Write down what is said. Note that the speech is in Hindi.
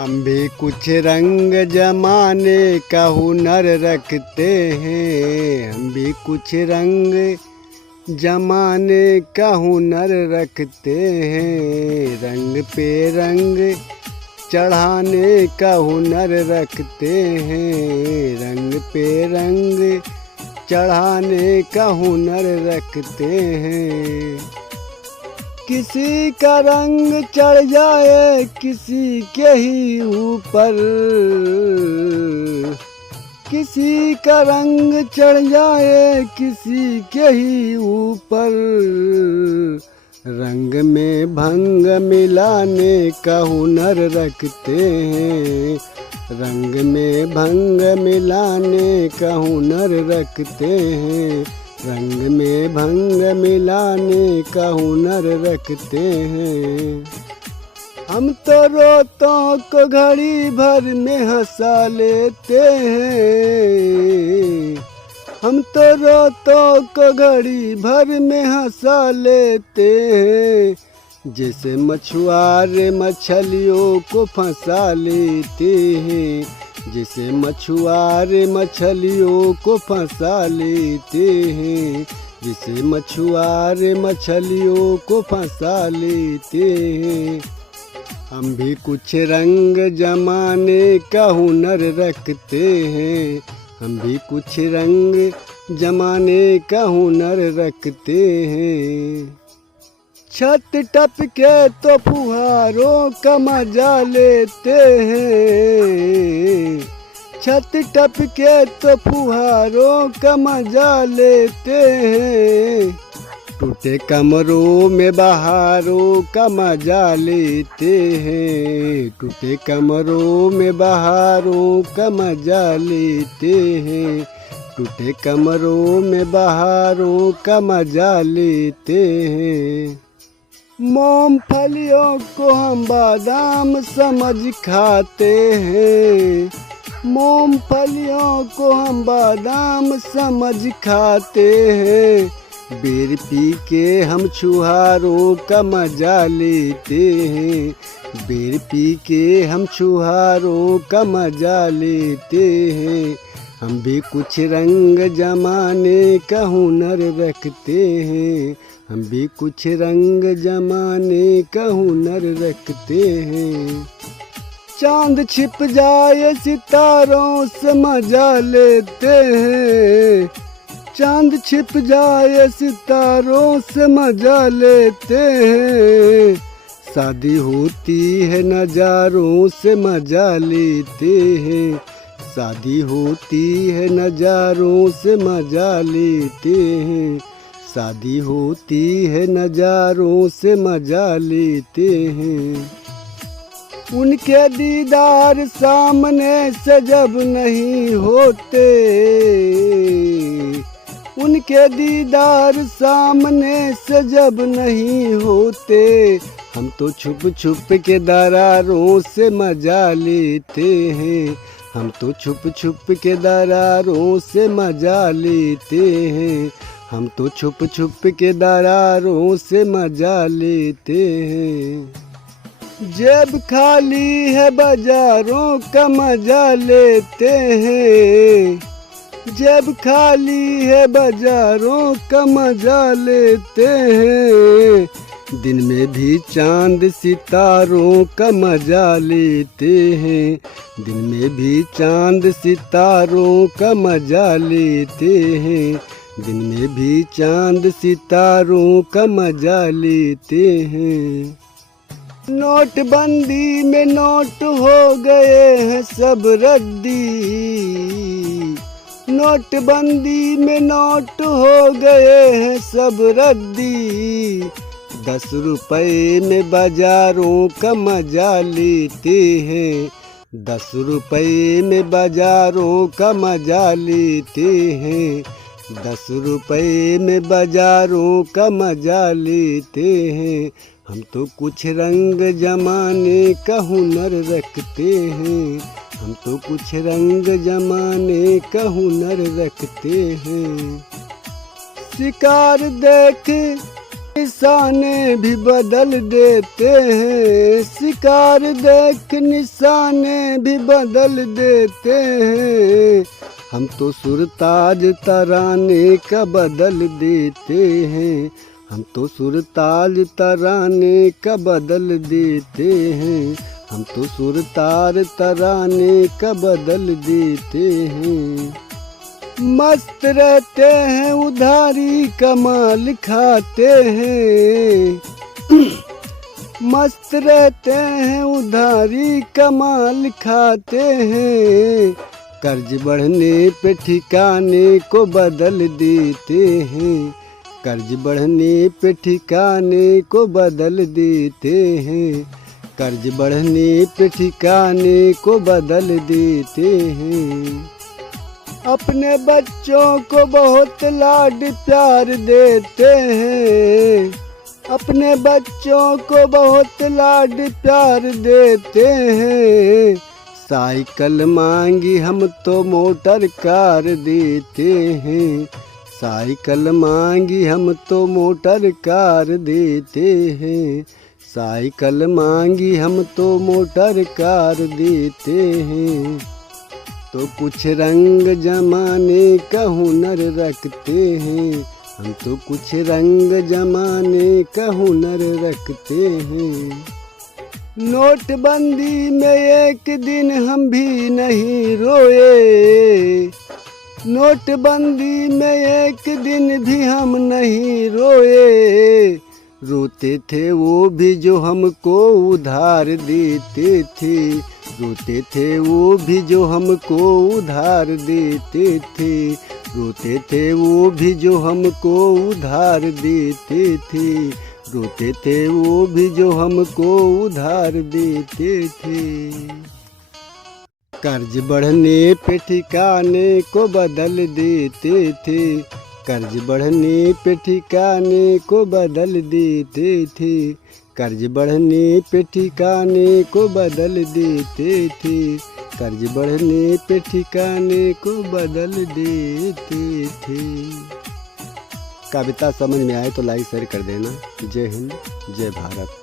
हम भी कुछ रंग जमाने का हुनर रखते हैं। हम भी कुछ रंग जमाने का हुनर रखते हैं। रंग पे रंग चढ़ाने का हुनर रखते हैं। रंग पे रंग चढ़ाने का हुनर रखते हैं। किसी का रंग चढ़ जाए किसी के ही ऊपर, किसी का रंग चढ़ जाए किसी के ही ऊपर, रंग में भंग मिलाने का हुनर रखते हैं। रंग में भंग मिलाने का हुनर रखते हैं। रंग में भंग मिलाने का हुनर रखते हैं। हम तो रोतों को घड़ी भर में हंसा लेते हैं। हम तो रोतों को घड़ी भर में हंसा लेते हैं। जैसे मछुआरे मछलियों को फंसा लेते हैं। जैसे मछुआरे मछलियों को फंसा लेते हैं। जैसे मछुआरे मछलियों को फंसा लेते हैं। हम भी कुछ रंग जमाने का हुनर रखते हैं। हम भी कुछ रंग जमाने का हुनर रखते हैं। छत टपके तो फुहारों का मजा लेते हैं। छत टपके तो फुहारों का मजा लेते हैं। टूटे कमरों में बहारों का मजा लेते हैं। टूटे कमरों में बहारों का मजा लेते हैं। टूटे कमरों में बहारों का मजा लेते हैं। मूंगफलियों को हम बादाम समझ खाते हैं। मूंगफलियों को हम बादाम समझ खाते हैं। बीर पी के हम छुहारों का मजा लेते हैं। बीर पी के हम छुहारों का मजा लेते हैं। हम भी कुछ रंग जमाने का हुनर रखते हैं। हम भी कुछ रंग जमाने का हुनर रखते हैं। चांद छिप जाए सितारों से मजा लेते हैं। चांद छिप जाए सितारों से मजा लेते हैं। शादी होती है नजारों से मजा लेते हैं। शादी होती है नजारों से मजा लेते हैं। शादी होती है नजारों से मजा लेते हैं। उनके दीदार सामने से जब नहीं होते, उनके दीदार सामने से जब नहीं होते, हम तो छुप छुप के दरारों से मजा लेते हैं। हम तो छुप छुप के दरारों से मजा लेते हैं। हम तो छुप छुप के दरारों से मजा लेते हैं। जेब खाली है बाजारों का मजा लेते हैं। जेब खाली है बाजारों का मजा लेते हैं। दिन में भी चांद सितारों का मजा लेते हैं। दिन में भी चांद सितारों का मजा लेते हैं। दिन में भी चांद सितारों का मजा लेते हैं। नोटबंदी में नोट हो गए हैं सब रद्दी। नोटबंदी में नोट हो गए हैं सब रद्दी। 10 रुपए में बाजारों का मजा लेते हैं। 10 रुपए में बाजारों का मजा लेते हैं। 10 रुपए में बाजारों का मजा लेते हैं। हम तो कुछ रंग जमाने का हुनर रखते हैं। हम तो कुछ रंग जमाने का हुनर रखते हैं। शिकार देख निशाने भी बदल देते हैं, शिकार देख निशाने भी बदल देते हैं। हम तो सुरताज तराने का बदल देते हैं, हम तो सुरताज तराने का बदल देते हैं, हम तो सुरतार तराने का बदल देते हैं। मस्त रहते हैं उधारी कमाल खाते हैं, मस्त रहते हैं उधारी कमाल खाते हैं। कर्ज बढ़ने पे ठिकाने को बदल देते हैं, कर्ज बढ़ने पे ठिकाने को बदल देते हैं, कर्ज बढ़ने पे ठिकाने को बदल देते हैं। अपने बच्चों को बहुत लाड प्यार देते हैं, अपने बच्चों को बहुत लाड प्यार देते हैं। साइकिल मांगी हम तो मोटर कार देते हैं, साइकिल मांगी हम तो मोटर कार देते हैं, साइकिल मांगी हम तो मोटर कार देते हैं। तो कुछ रंग जमाने का हुनर रखते हैं, हम तो कुछ रंग जमाने का हुनर रखते हैं। नोटबंदी में एक दिन हम भी नहीं रोए, नोटबंदी में एक दिन भी हम नहीं रोए। रोते थे वो भी जो हमको उधार देते थे, रोते थे वो भी जो हमको उधार देते थे, रोते थे वो भी जो हमको उधार देते थे, रोते थे वो भी जो हमको उधार देते थे। कर्ज बढ़ने पे ठिकाने को बदल देते थे, कर्ज बढ़ने पे ठिकाने को बदल देते थे, कर्ज बढ़ने पे ठिकाने को बदल देते थे, कर्ज बढ़ने पे ठिकाने को बदल देते थे। कविता समझ में आए तो लाइक शेयर कर देना। जय हिंद, जय भारत।